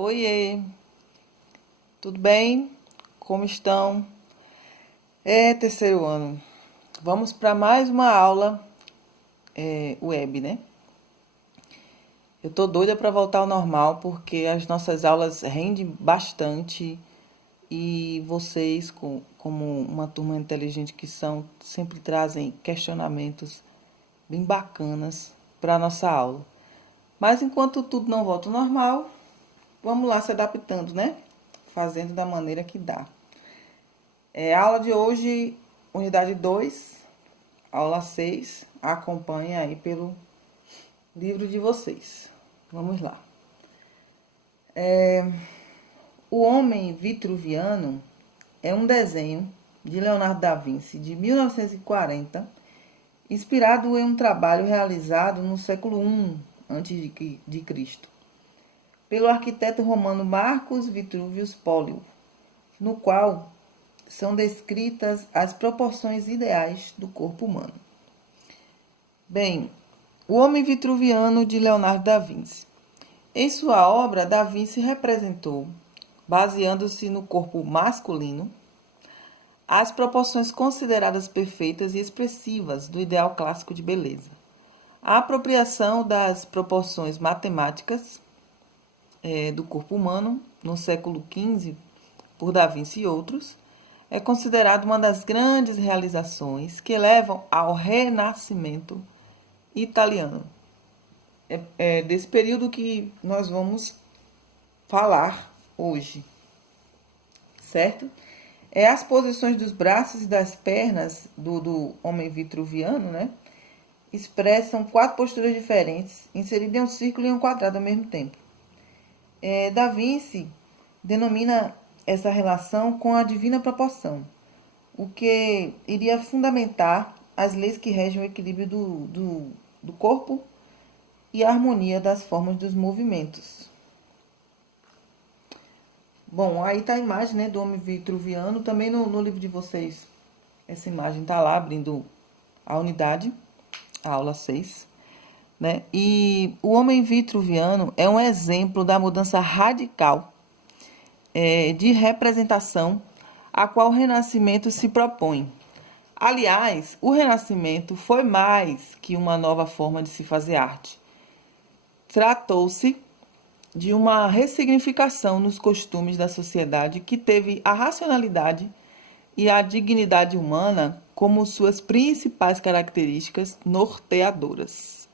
Oiê, tudo bem? Como estão? Terceiro ano. Vamos para mais uma aula web, né? Eu tô doida para voltar ao normal porque as nossas aulas rendem bastante e vocês, como uma turma inteligente que são, sempre trazem questionamentos bem bacanas para a nossa aula. Mas enquanto tudo não volta ao normal, vamos lá se adaptando, né? Fazendo da maneira que dá. A aula de hoje, unidade 2, aula 6. Acompanhe aí pelo livro de vocês. Vamos lá. O Homem Vitruviano é um desenho de Leonardo da Vinci de 1940, inspirado em um trabalho realizado no século I a.C., pelo arquiteto romano Marcus Vitruvius Polio, no qual são descritas as proporções ideais do corpo humano. Bem, O Homem Vitruviano de Leonardo da Vinci. Em sua obra, Da Vinci representou, baseando-se no corpo masculino, as proporções consideradas perfeitas e expressivas do ideal clássico de beleza. A apropriação das proporções matemáticas do corpo humano, no século XV, por Da Vinci e outros, é considerado uma das grandes realizações que levam ao Renascimento italiano. É desse período que nós vamos falar hoje, certo? As posições dos braços e das pernas do homem vitruviano, né? Expressam 4 posturas diferentes, inseridas em um círculo e um quadrado ao mesmo tempo. Da Vinci denomina essa relação com a divina proporção, o que iria fundamentar as leis que regem o equilíbrio do corpo e a harmonia das formas dos movimentos. Bom, aí está a imagem, né, do homem vitruviano. Também no livro de vocês, essa imagem está lá, abrindo a unidade, a aula 6. Né? E o homem vitruviano é um exemplo da mudança radical de representação a qual o Renascimento se propõe. Aliás, o Renascimento foi mais que uma nova forma de se fazer arte. Tratou-se de uma ressignificação nos costumes da sociedade que teve a racionalidade e a dignidade humana como suas principais características norteadoras.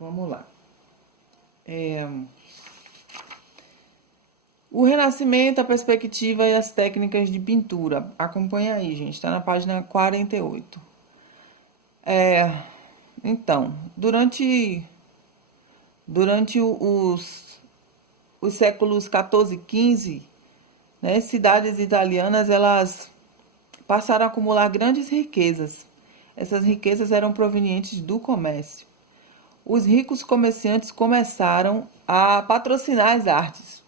Vamos lá. O Renascimento, a perspectiva e as técnicas de pintura. Acompanha aí, gente. Está na página 48. Então, durante os séculos 14 e 15, né, cidades italianas elas passaram a acumular grandes riquezas. Essas riquezas eram provenientes do comércio. Os ricos comerciantes começaram a patrocinar as artes,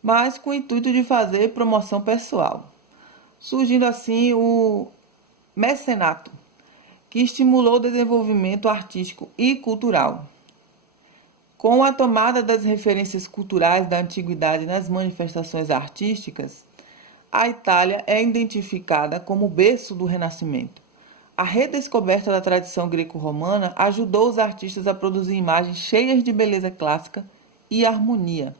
mas com o intuito de fazer promoção pessoal, surgindo assim o mecenato, que estimulou o desenvolvimento artístico e cultural. Com a tomada das referências culturais da antiguidade nas manifestações artísticas, a Itália é identificada como o berço do Renascimento. A redescoberta da tradição greco-romana ajudou os artistas a produzir imagens cheias de beleza clássica e harmonia.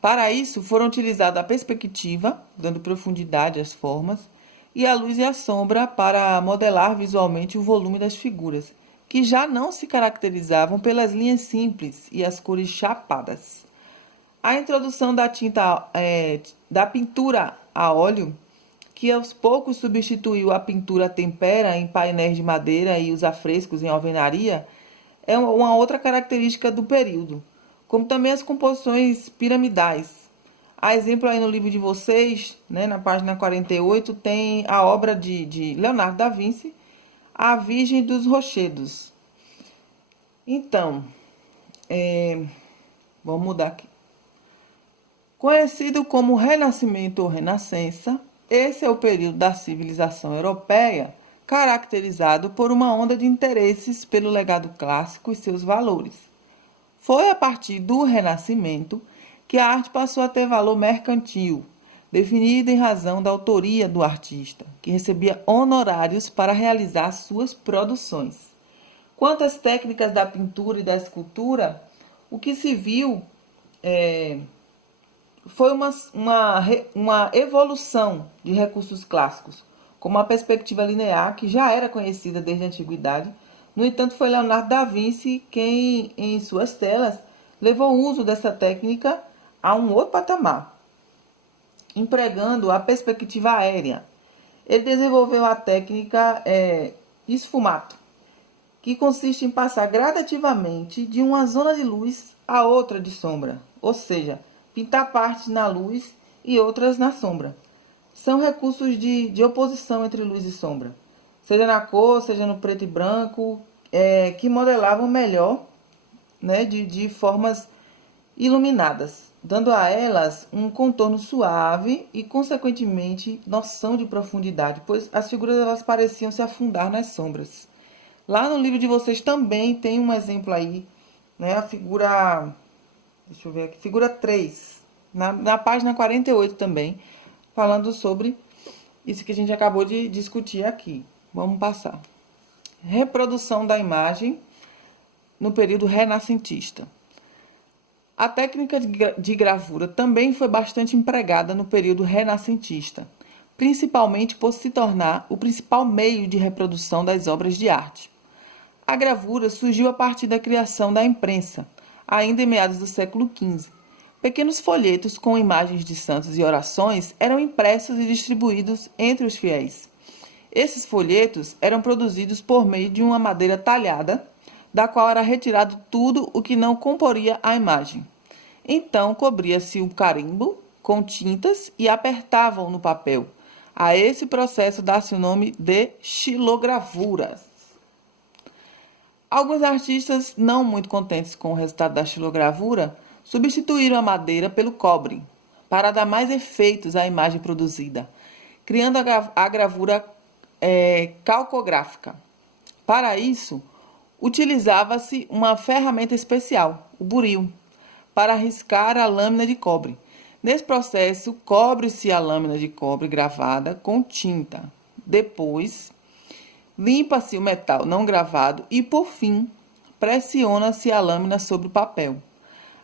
Para isso, foram utilizadas a perspectiva, dando profundidade às formas, e a luz e a sombra para modelar visualmente o volume das figuras, que já não se caracterizavam pelas linhas simples e as cores chapadas. A introdução da tinta da pintura a óleo, que aos poucos substituiu a pintura a tempera em painéis de madeira e os afrescos em alvenaria, é uma outra característica do período, como também as composições piramidais. A exemplo aí no livro de vocês, né, na página 48, tem a obra de Leonardo da Vinci, A Virgem dos Rochedos. Então, vamos mudar aqui. Conhecido como Renascimento ou Renascença, esse é o período da civilização europeia caracterizado por uma onda de interesses pelo legado clássico e seus valores. Foi a partir do Renascimento que a arte passou a ter valor mercantil, definido em razão da autoria do artista, que recebia honorários para realizar suas produções. Quanto às técnicas da pintura e da escultura, o que se viu foi uma evolução de recursos clássicos, como a perspectiva linear, que já era conhecida desde a antiguidade. No entanto, foi Leonardo da Vinci quem, em suas telas, levou o uso dessa técnica a um outro patamar, empregando a perspectiva aérea. Ele desenvolveu a técnica esfumato, que consiste em passar gradativamente de uma zona de luz a outra de sombra, ou seja, pintar partes na luz e outras na sombra. São recursos de oposição entre luz e sombra, seja na cor, seja no preto e branco, que modelavam melhor, né, de formas iluminadas, dando a elas um contorno suave e, consequentemente, noção de profundidade, pois as figuras elas pareciam se afundar nas sombras. Lá no livro de vocês também tem um exemplo aí, né, a figura, deixa eu ver aqui, figura 3, na página 48 também, falando sobre isso que a gente acabou de discutir aqui. Vamos passar. Reprodução da imagem no período renascentista. A técnica de gravura também foi bastante empregada no período renascentista, principalmente por se tornar o principal meio de reprodução das obras de arte. A gravura surgiu a partir da criação da imprensa, ainda em meados do século XV. Pequenos folhetos com imagens de santos e orações eram impressos e distribuídos entre os fiéis. Esses folhetos eram produzidos por meio de uma madeira talhada, da qual era retirado tudo o que não comporia a imagem. Então, cobria-se o carimbo com tintas e apertavam no papel. A esse processo dá-se o nome de xilogravuras. Alguns artistas, não muito contentes com o resultado da xilogravura, substituíram a madeira pelo cobre, para dar mais efeitos à imagem produzida, criando a gravura calcográfica. Para isso, utilizava-se uma ferramenta especial, o buril, para riscar a lâmina de cobre. Nesse processo, cobre-se a lâmina de cobre gravada com tinta. Depois, limpa-se o metal não gravado e, por fim, pressiona-se a lâmina sobre o papel.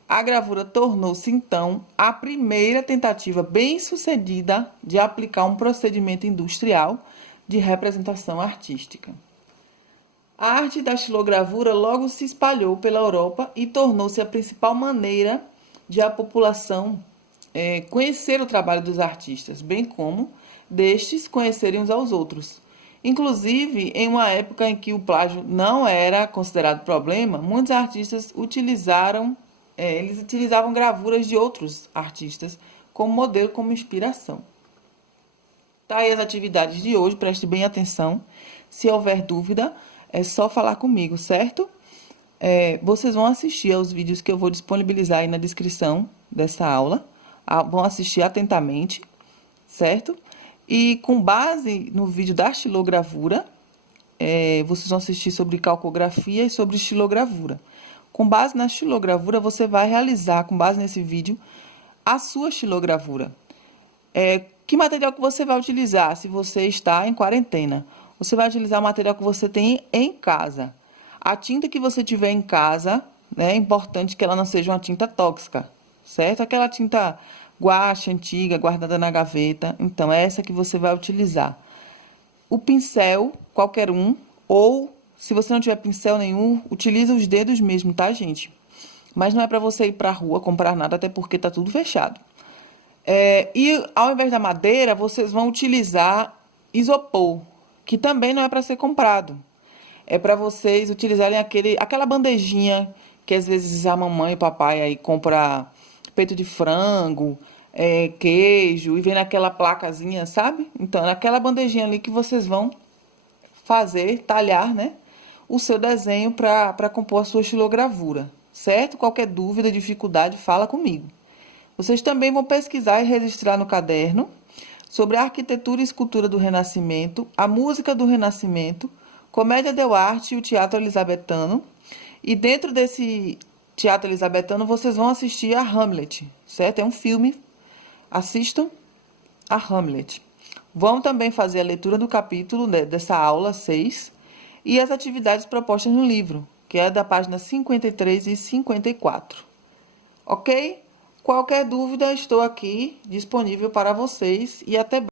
A gravura tornou-se, então, a primeira tentativa bem-sucedida de aplicar um procedimento industrial de representação artística. A arte da xilogravura logo se espalhou pela Europa e tornou-se a principal maneira de a população conhecer o trabalho dos artistas, bem como destes conhecerem uns aos outros. Inclusive, em uma época em que o plágio não era considerado problema, muitos artistas utilizavam gravuras de outros artistas como modelo, como inspiração. Tá aí as atividades de hoje, preste bem atenção. Se houver dúvida, é só falar comigo, certo? Vocês vão assistir aos vídeos que eu vou disponibilizar aí na descrição dessa aula. Vão assistir atentamente, certo? E com base no vídeo da xilogravura, vocês vão assistir sobre calcografia e sobre xilogravura. Com base na xilogravura, você vai realizar, com base nesse vídeo, a sua xilogravura. Que material que você vai utilizar se você está em quarentena? Você vai utilizar o material que você tem em casa. A tinta que você tiver em casa, né, é importante que ela não seja uma tinta tóxica, certo? Aquela tinta guache antiga, guardada na gaveta. Então, é essa que você vai utilizar. O pincel, qualquer um, ou, se você não tiver pincel nenhum, utiliza os dedos mesmo, tá, gente? Mas não é para você ir para a rua comprar nada, até porque tá tudo fechado. E, ao invés da madeira, vocês vão utilizar isopor, que também não é para ser comprado. É para vocês utilizarem aquela bandejinha que, às vezes, a mamãe e o papai aí compra peito de frango, queijo, e vem naquela placazinha, sabe? Então, é naquela bandejinha ali que vocês vão talhar, né, o seu desenho para compor a sua xilogravura, certo? Qualquer dúvida, dificuldade, fala comigo. Vocês também vão pesquisar e registrar no caderno sobre a arquitetura e escultura do Renascimento, a música do Renascimento, comédia dell'arte e o teatro elizabetano. E dentro desse teatro elisabetano, vocês vão assistir a Hamlet, certo? É um filme. Assistam a Hamlet. Vão também fazer a leitura do capítulo dessa aula 6 e as atividades propostas no livro, que é da página 53 e 54. Ok? Qualquer dúvida, estou aqui disponível para vocês e até breve.